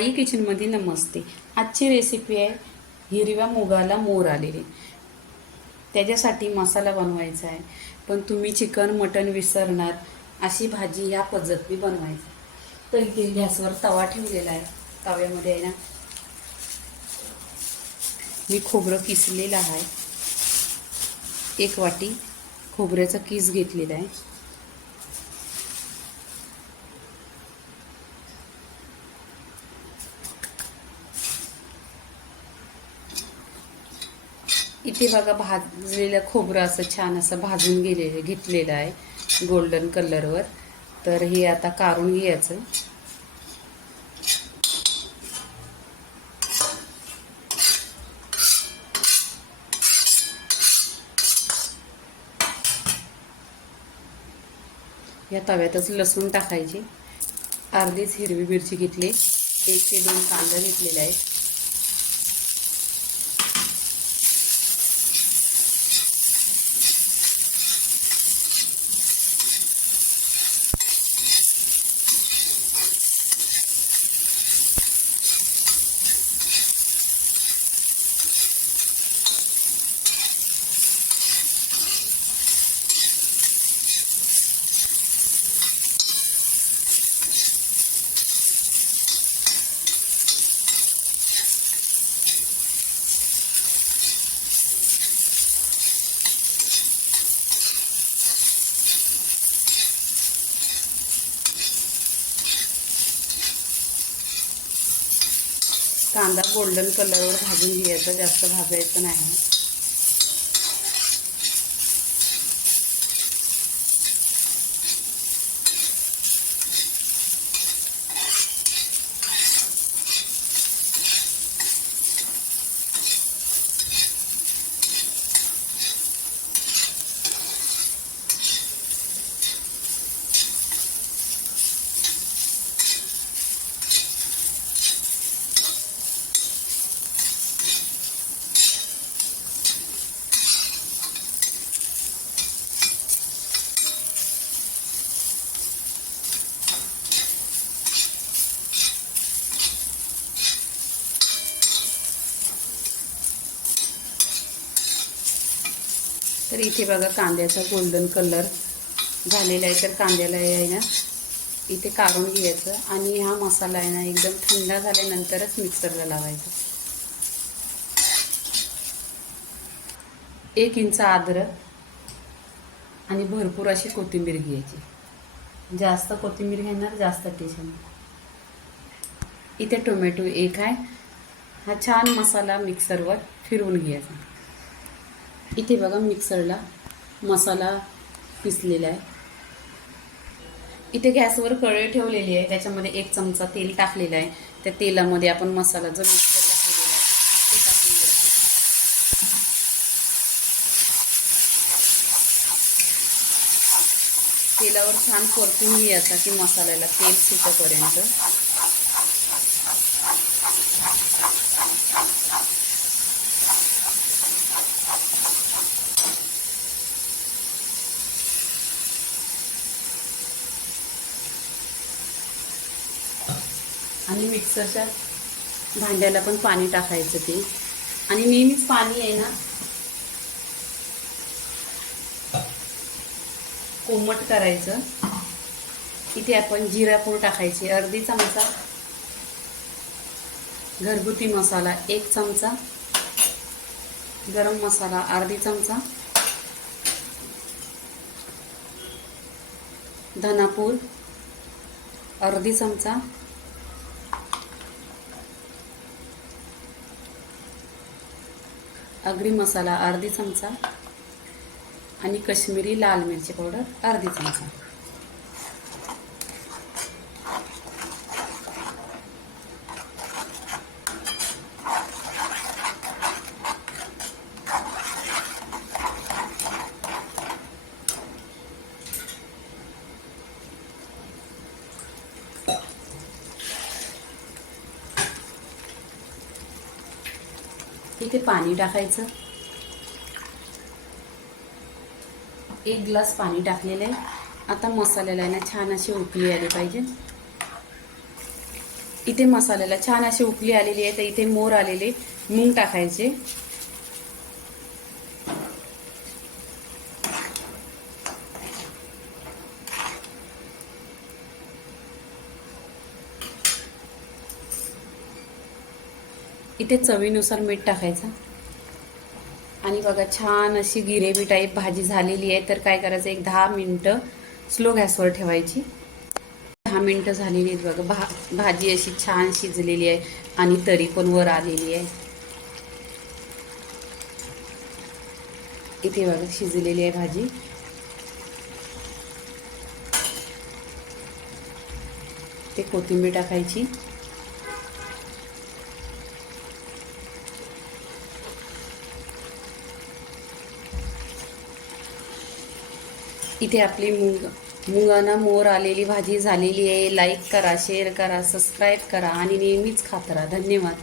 आई किचनमध्ये नमस्ते. आजची रेसिपी आहे हिरव्या मुगाला मोर आलेले. त्याच्यासाठी मसाला बनवायचा आहे. पण तुम्ही चिकन मटन विसरणार. अशी भाजी ह्या पद्धतीने बनवायची. तर इथे गॅसवर तवा ठेवलेला आहे. तव्यामध्ये आहे ना. मी खोबरं किसलेलं आहे. एक वाटी खोबऱ्याचा किस घेतलेला आहे. इथे बघा भाजलेलं खोबरं असं छान असं भाजून गेले घेतलेलं आहे गोल्डन कलरवर तर हे आता काढून घ्यायचं. या तव्यातच लसूण टाकायची. अर्धीच हिरवी मिरची घेतली. एक ते दोन कांदा घेतलेला आहे कांदा गोल्डन कलरवर भाजून घ्यायचा जास्त भाजायचं नाही. तर इथे बघा कांद्याचा गोल्डन कलर झालेला आहे. तर कांद्याला आहे ना इथे काढून घ्यायचं. आणि हा मसाला आहे ना एकदम थंड झाल्यानंतरच मिक्सरला लावायचा. एक इंच अद्रक आणि भरपूर अशी कोथिंबीर घ्यायची. जास्त कोथिंबीर घेणार जास्त टेशन इथे टोमॅटो एक आहे. हा छान मसाला मिक्सरवर फिरवून घ्यायचा. इथे बघा मिक्सरला मसाला पिसलेला आहे. इथे गॅसवर कळे ठेवलेली आहे. त्याच्यामध्ये एक चमचा तेल टाकलेला आहे. त्या तेलामध्ये आपण मसाला जो मिक्सरला ठेवलेला आहे ते टाकून घ्यायचं तेलावर छान परतून घ्यायचा की मसाल्याला तेल सुटेपर्यंत. आणि मिक्सरच्या भांड्याला पण पाणी टाकायचं ते. आणि नेहमीच पाणी आहे ना कोमट करायचं. इथे आपण जिरापूर टाकायची. अर्धी चमचा घरगुती मसाला एक चमचा गरम मसाला अर्धी चमचा धनापूर अर्धी चमचा आगरी मसाला अर्धी चमचा आणि कश्मीरी लाल मिरची पावडर अर्धी चमचा. इथे पाणी टाकायचं. एक ग्लास पाणी टाकलेलं आहे. आता मसाल्याला आहे ना छान अशी उकळी आली पाहिजे. इथे मसाल्याला छान अशी उकली आलेली आहे तर इथे मोर आलेले मूग टाकायचे. इथे चवीनुसार मीठ टाकायचं. आणि बघा छान अशी गिरेवी टाईप भाजी झालेली आहे. तर काय करायचं एक दहा मिनटं स्लो गॅसवर ठेवायची. दहा मिनटं झालेली आहेत बघा. भा भाजी अशी छान शिजलेली आहे आणि तरी पण वर आलेली आहे. इथे बघा शिजलेली आहे भाजी. ते कोथिंबीर टाकायची. इथे आपली मूग मुगांना मोर आलेली भाजी झालेली आहे. लाईक करा शेअर करा सबस्क्राईब करा आणि नेहमीच खात राहा. धन्यवाद.